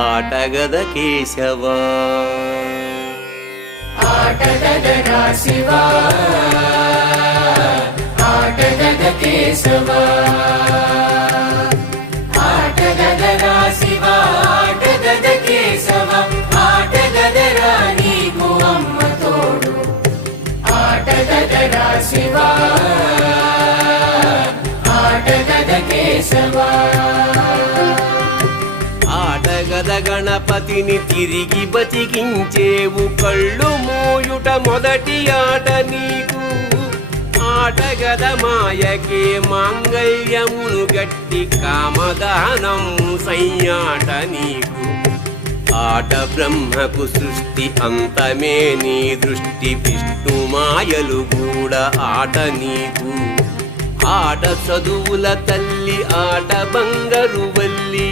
ఆటగద కేశవా ఆటగదరా శివా ఆటగద కేశవా ఆటగదరా శివా ఆటగద కేశవా ఆటగదరా నీకు అమ్మ తోడు ఆటగదరా శివా ఆటగద కేశవా ఆటగద గణపతిని తిరిగి బతికించేవు కళ్ళు మోయుట మొదటి ఆట నీకు ఆటగద మాయకే మాంగళ్యమును గట్టి కామదానం సయ్యాట నీకు ఆట బ్రహ్మకు సృష్టి అంతమే నీ దృష్టి విష్ణు మాయలు కూడా ఆట నీకు ఆట చదువుల తల్లి ఆట బంగారు వల్లి